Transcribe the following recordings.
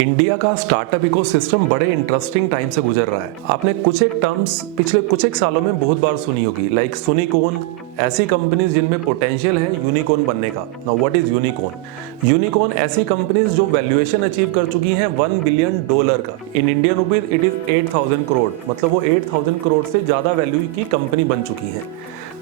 India का startup ecosystem बड़े interesting time से गुजर रहा है। आपने कुछ एक टर्म्स पिछले कुछ एक सालों में बहुत बार सुनी होगी, लाइक यूनिकॉर्न, ऐसी कंपनीज जिनमें पोटेंशियल है यूनिकॉर्न बनने का। Now what is unicorn? Unicorn ऐसी कंपनीज जो वैल्यूएशन अचीव कर चुकी हैं $1 बिलियन का। In Indian rupees it is 8,000 crore, मतलब वो 8,000 करोड़ से ज्यादा वैल्यू की कंपनी बन चुकी है।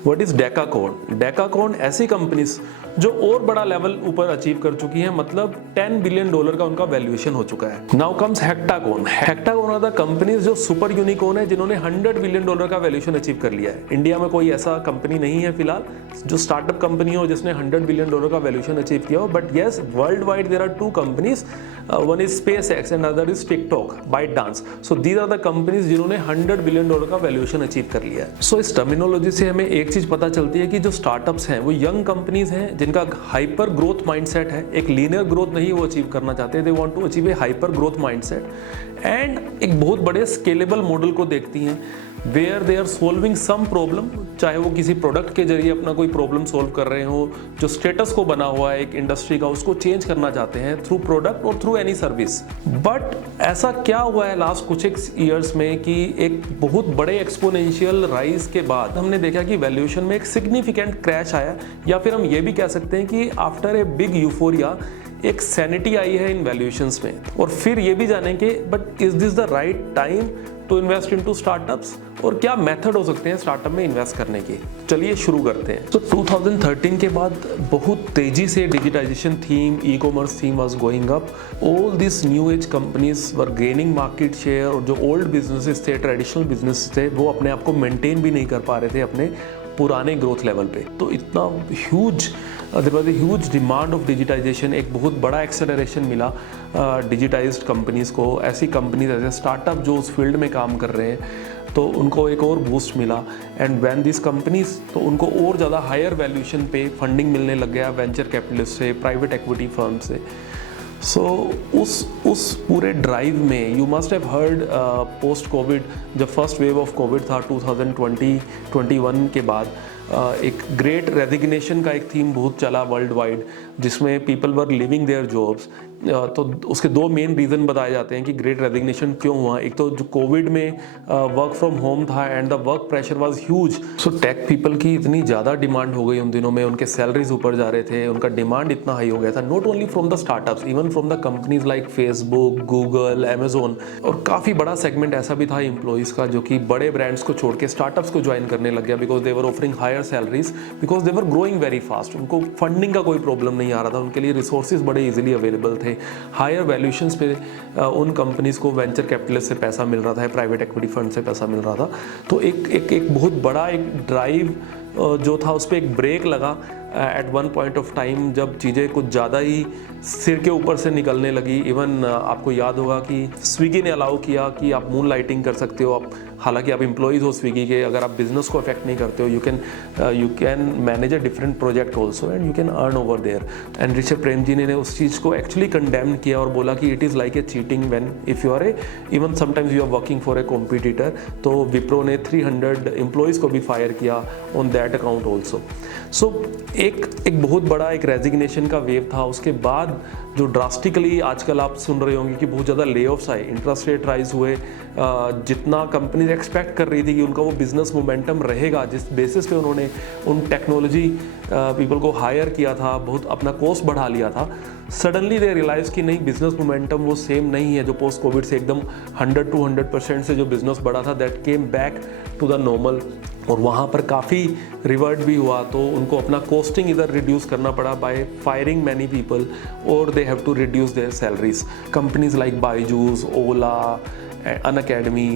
What is decacorn? डेकाकॉर्न ऐसी कंपनीज जो और बड़ा लेवल ऊपर अचीव कर चुकी है, मतलब $10 बिलियन का उनका वैल्यूएशन हो चुका है। Now comes hexagon. Hexagon are the companies जो सुपर यूनिकॉर्न है, जिन्होंने $100 बिलियन का वैल्यूएशन अचीव कर लिया है। इंडिया में कोई ऐसा कंपनी नहीं है फिलहाल जो स्टार्टअप कंपनी हो जिसने $100 बिलियन का वैल्यूएशन अचीव किया हो, but yes, world wide there are two companies, one is SpaceX and other is TikTok, ByteDance। So these are the companies जिन्होंने $100 बिलियन का वैल्यूएशन अचीव कर लिया है। सो इस टर्मिनोलॉजी से हमें एक चीज पता चलती है कि जो स्टार्टअप्स हैं वो यंग कंपनीज हैं जिनका हाइपर ग्रोथ माइंडसेट है। एक लीनियर ग्रोथ नहीं वो अचीव करना चाहते, they want to achieve a hyper growth mindset and एक बहुत बड़े स्केलेबल मॉडल को देखती हैं where they are solving some problem, चाहे वो किसी प्रोडक्ट के जरिए अपना कोई प्रॉब्लम सोल्व कर रहे हो, जो स्टेटस को बना हुआ है एक इंडस्ट्री का उसको चेंज करना चाहते हैं थ्रू प्रोडक्ट और थ्रू एनी सर्विस। बट ऐसा क्या हुआ है लास्ट कुछ एक ईयर्स में कि एक बहुत बड़े एक्सपोनेंशियल राइज के बाद हमने देखा कि वैल्यूएशन में एक सिग्निफिकेंट क्रैश आया, या फिर हम ये भी कह सकते हैं कि आफ्टर ए बिग यूफोरिया एक सैनिटी आई है इन वैल्यूएशंस में। और फिर ये भी जानेंगे but is this the right time to invest into startups, और क्या मेथड हो सकते हैं स्टार्टअप में इन्वेस्ट करने के। चलिए शुरू करते हैं। तो 2013 के बाद बहुत तेजी से digitisation theme, e commerce theme was going up. All this new age companies were gaining market share, और जो ओल्ड बिजनेसेस थे, ट्रेडिशनल बिजनेस थे, वो अपने आप को मेंटेन भी नहीं कर पा रहे थे अपने पुराने ग्रोथ लेवल पे। तो इतना huge, there was a huge demand of digitisation, एक बहुत बड़ा एक्सेलरेशन मिला डिजिटाइज्ड कंपनीज को। ऐसी कंपनीज ऐसे स्टार्टअप जो उस फील्ड में काम कर रहे हैं तो उनको एक और बूस्ट मिला। एंड व्हेन दिस कंपनीज, तो उनको और ज़्यादा हायर वैल्यूएशन पे फंडिंग मिलने लग गया वेंचर कैपिटलिस्ट से, प्राइवेट एक्विटी फर्म से। सो उस पूरे ड्राइव में you must have heard post Covid, जब फर्स्ट वेव ऑफ कोविड था 2020-21 के बाद, एक ग्रेट रेजिग्नेशन का एक थीम बहुत चला वर्ल्ड वाइड, जिसमें people were living their jobs. तो उसके दो मेन रीज़न बताए जाते हैं कि ग्रेट रेजिग्नेशन क्यों हुआ। एक तो जो कोविड में वर्क फ्रॉम होम था and the work pressure was huge. So tech people की इतनी ज़्यादा डिमांड हो गई उन दिनों में, उनके सैलरीज ऊपर जा रहे थे, उनका डिमांड इतना हाई हो गया था, not only from the startups, even from the companies like Facebook, Google, Amazon. और काफ़ी बड़ा सेगमेंट ऐसा भी था एम्प्लॉयज़ का जो कि बड़े ब्रांड्स को छोड़ के स्टार्टअप्स को ज्वाइन करने लग गया, because they were offering higher salaries, because they were growing very fast. उनको फंडिंग का कोई प्रॉब्लम नहीं आ रहा था, उनके लिए रिसोर्सेज बड़े इजीली अवेलेबल थे। हायर वैल्यूएशंस पे उन कंपनीज को वेंचर कैपिटलिस्ट से पैसा मिल रहा था, प्राइवेट एक्विटी फंड से पैसा मिल रहा था। तो एक बहुत बड़ा एक ड्राइव जो था उस पर एक ब्रेक लगा at one point of time, जब चीज़ें कुछ ज़्यादा ही सिर के ऊपर से निकलने लगी। इवन आपको याद होगा कि स्विगी ने अलाउ किया कि आप मून लाइटिंग कर सकते हो। आप हालांकि आप एम्प्लॉयज़ हो स्विगी के, अगर आप बिजनेस को अफेक्ट नहीं करते हो, you can manage a different project also and you can earn over there. And Rishabh Prem ji ने उस चीज़ को एक्चुअली कंडेम किया और बोला कि it is like a cheating when if you are a, even sometimes you are working for a competitor. तो विप्रो ने 300 employees को भी फायर किया on that account also. So एक बहुत बड़ा एक रेजिग्नेशन का वेव था। उसके बाद जो ड्रास्टिकली आजकल आप सुन रहे होंगे कि बहुत ज़्यादा ले ऑफ्स आए, इंटरेस्ट रेट राइज हुए, जितना कंपनीज एक्सपेक्ट कर रही थी कि उनका वो बिजनेस मोमेंटम रहेगा, जिस बेसिस पे उन्होंने उन टेक्नोलॉजी पीपल को हायर किया था, बहुत अपना कॉस्ट बढ़ा लिया था, सडनली दे रियलाइज कि नहीं, बिजनेस मोमेंटम वो सेम नहीं है जो पोस्ट कोविड से एकदम 100-200% से जो बिजनेस बढ़ा था, that came back to the normal. और वहाँ पर काफ़ी रिवर्ट भी हुआ, तो उनको अपना कॉस्टिंग इधर रिड्यूस करना पड़ा बाय फायरिंग मैनी पीपल, और they have to reduce their salaries. Companies like Byju's, Ola, Unacademy,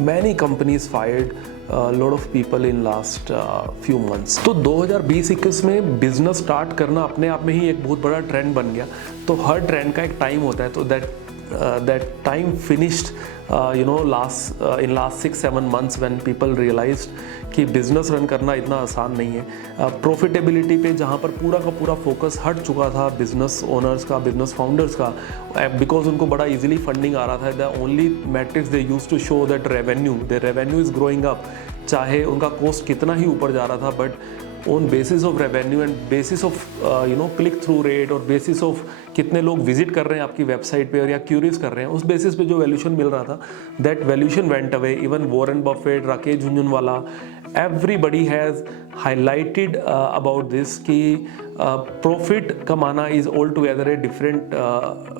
many companies fired lot of people in last few months. तो 2020-21 में बिजनेस स्टार्ट करना अपने आप में ही एक बहुत बड़ा ट्रेंड बन गया। तो हर ट्रेंड का एक टाइम होता है, तो that time finished in last 6-7 months when people realized कि बिजनेस रन करना इतना आसान नहीं है। प्रॉफिटेबिलिटी पे जहाँ पर पूरा का पूरा फोकस हट चुका था बिजनेस ओनर्स का, बिजनेस फाउंडर्स का, बिकॉज उनको बड़ा इजीली फंडिंग आ रहा था। The only matrix they use to show that revenue is growing up, चाहे उनका कॉस्ट कितना ही ऊपर जा रहा था, but on basis of revenue and basis of click through rate और बेसिस ऑफ कितने लोग विजिट कर रहे हैं आपकी वेबसाइट पे और या क्यूरीज कर रहे हैं, उस बेसिस पे जो वैल्यूशन मिल रहा था, that valuation went away. Even Warren Buffett, Rakesh Jhunjhunwala, everybody has highlighted about this कि प्रॉफिट कमाना is all together a different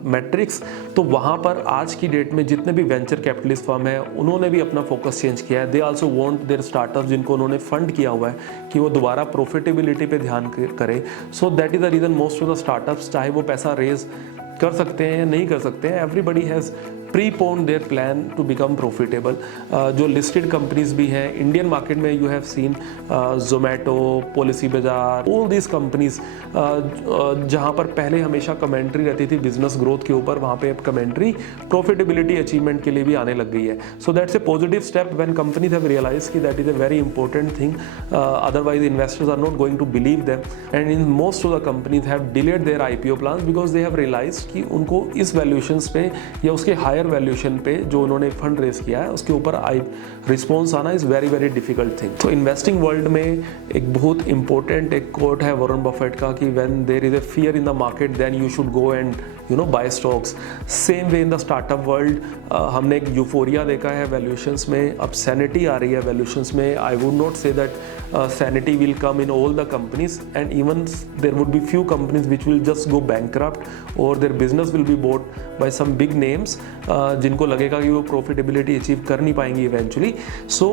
matrix. तो वहाँ पर आज की डेट में जितने भी वेंचर कैपिटलिस्ट फर्म है उन्होंने भी अपना फोकस चेंज किया है. They also want their startup जिनको उन्होंने फंड किया हुआ है कि वो दोबारा प्रॉफिटेबिलिटी पे ध्यान करें. So that is the reason most of the startups, चाहे वो पैसा रेज कर सकते हैं या नहीं कर सकते हैं, everybody has prepone their plan to become profitable. जो लिस्टेड कंपनीज भी हैं इंडियन मार्केट में, you have seen Zomato, Policybazaar, all this companies जहाँ पर पहले हमेशा कमेंट्री रहती थी बिजनेस ग्रोथ के ऊपर, वहाँ पे अब कमेंट्री प्रॉफिटेबिलिटी अचीवमेंट के लिए भी आने लग गई है. So that's a positive step when companies have realize कि that is a very important thing, otherwise investors are not going to believe them. And in most of the companies have delayed their IPO plans because they have realize कि उनको इस valuations पे या उसके higher valuation पे जो उन्होंने fund raise किया है उसके ऊपर रिस्पॉन्स आना is very very difficult thing. तो इन्वेस्टिंग वर्ल्ड में एक बहुत इंपॉर्टेंट एक कोट है वॉरेन बफेट का कि when there is a fear in the market then you should go and buy stocks. Same way in the startup world हमने एक यूफोरिया देखा है वैल्यूशंस में, अब सैनिटी आ रही है वैल्यूशंस में. I would not say that sanity will come in all the companies and even there would be few companies which will just go bankrupt और their business will be bought by some big names जिनको लगेगा कि वो profitability achieve कर नहीं पाएंगी eventually. So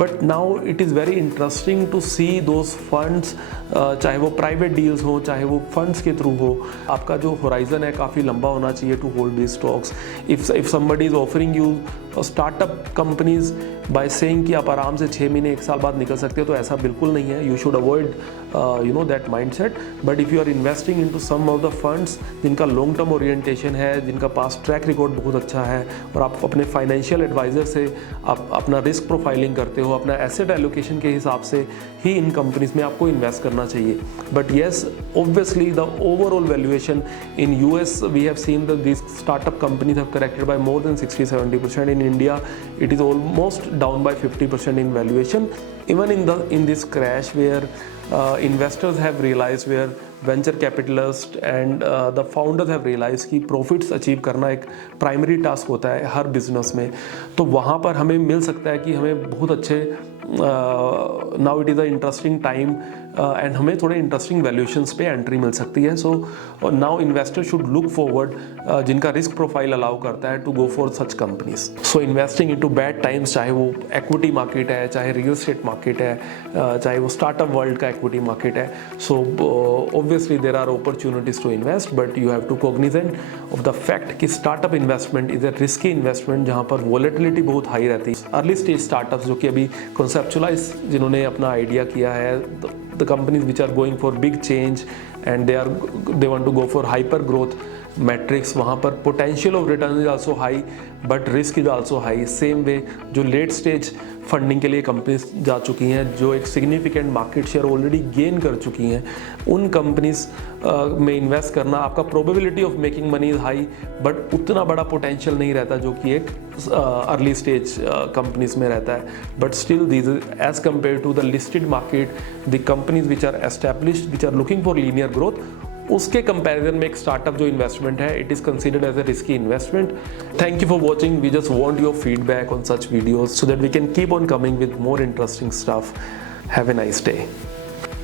but now it is very interesting to see those funds, चाहे वो प्राइवेट डील्स हो चाहे वो फंड्स के थ्रू हो. आपका जो होराइजन है काफ़ी लंबा होना चाहिए to hold these stocks. If somebody is offering you startup companies by saying कि आप आराम से 6 महीने 1 साल बाद निकल सकते हो, तो ऐसा बिल्कुल नहीं है. You should avoid that mindset. But if you are investing into some of the funds जिनका लॉन्ग टर्म ओरिएंटेशन है, जिनका पास ट्रैक रिकॉर्ड बहुत अच्छा है और आप अपने फाइनेंशियल एडवाइज़र से आप अपना रिस्क प्रोफाइलिंग करते हो, अपना एसेट एलोकेशन के हिसाब से ही इन कंपनीज में आपको इन्वेस्ट करना चाहिए. But yes, obviously the overall valuation in US we have seen that these startup companies have corrected by more than 60-70%. In India it is almost down by 50% in valuation. Even in this crash where investors have realized, where venture capitalists and the founders have realized कि profits achieve करना एक primary task होता है हर business में, तो वहाँ पर हमें मिल सकता है कि हमें बहुत अच्छे now it is a interesting time and हमें थोड़े इंटरेस्टिंग वैल्यूएशंस पे एंट्री मिल सकती है. So now investor should look forward जिनका रिस्क प्रोफाइल अलाउ करता है to go for such companies. So investing into bad times, चाहे वो एक्विटी मार्केट है, चाहे रियल एस्टेट मार्केट है, चाहे वो स्टार्टअप वर्ल्ड का एक्विटी मार्केट है, so obviously there are opportunities to invest, but you have to cognizant of the fact कि startup investment is a risky investment जहाँ पर वॉलेटिलिटी बहुत हाई रहती है. अर्ली स्टेज स्टार्टअप्स जो कि अभी कॉन्सेप्चुलाइज जिन्होंने अपना आइडिया किया है, the companies which are going for big change and they want to go for hyper growth metrics, वहाँ पर potential of return is also high but risk is also high. same way जो late stage funding के लिए companies जा चुकी हैं, जो एक significant market share already gain कर चुकी हैं, उन कंपनीज में इन्वेस्ट करना, आपका probability of making money is high but उतना बड़ा पोटेंशियल नहीं रहता जो कि एक अर्ली स्टेज कंपनीज में रहता है. But still this as compare to the listed market, the companies which are established, which are looking for linear growth, उसके कंपैरिजन में एक स्टार्टअप जो इन्वेस्टमेंट है, it is considered as a risky investment. Thank you for watching. We just want your feedback on such videos so that we can keep on coming with more interesting stuff. Have a nice day.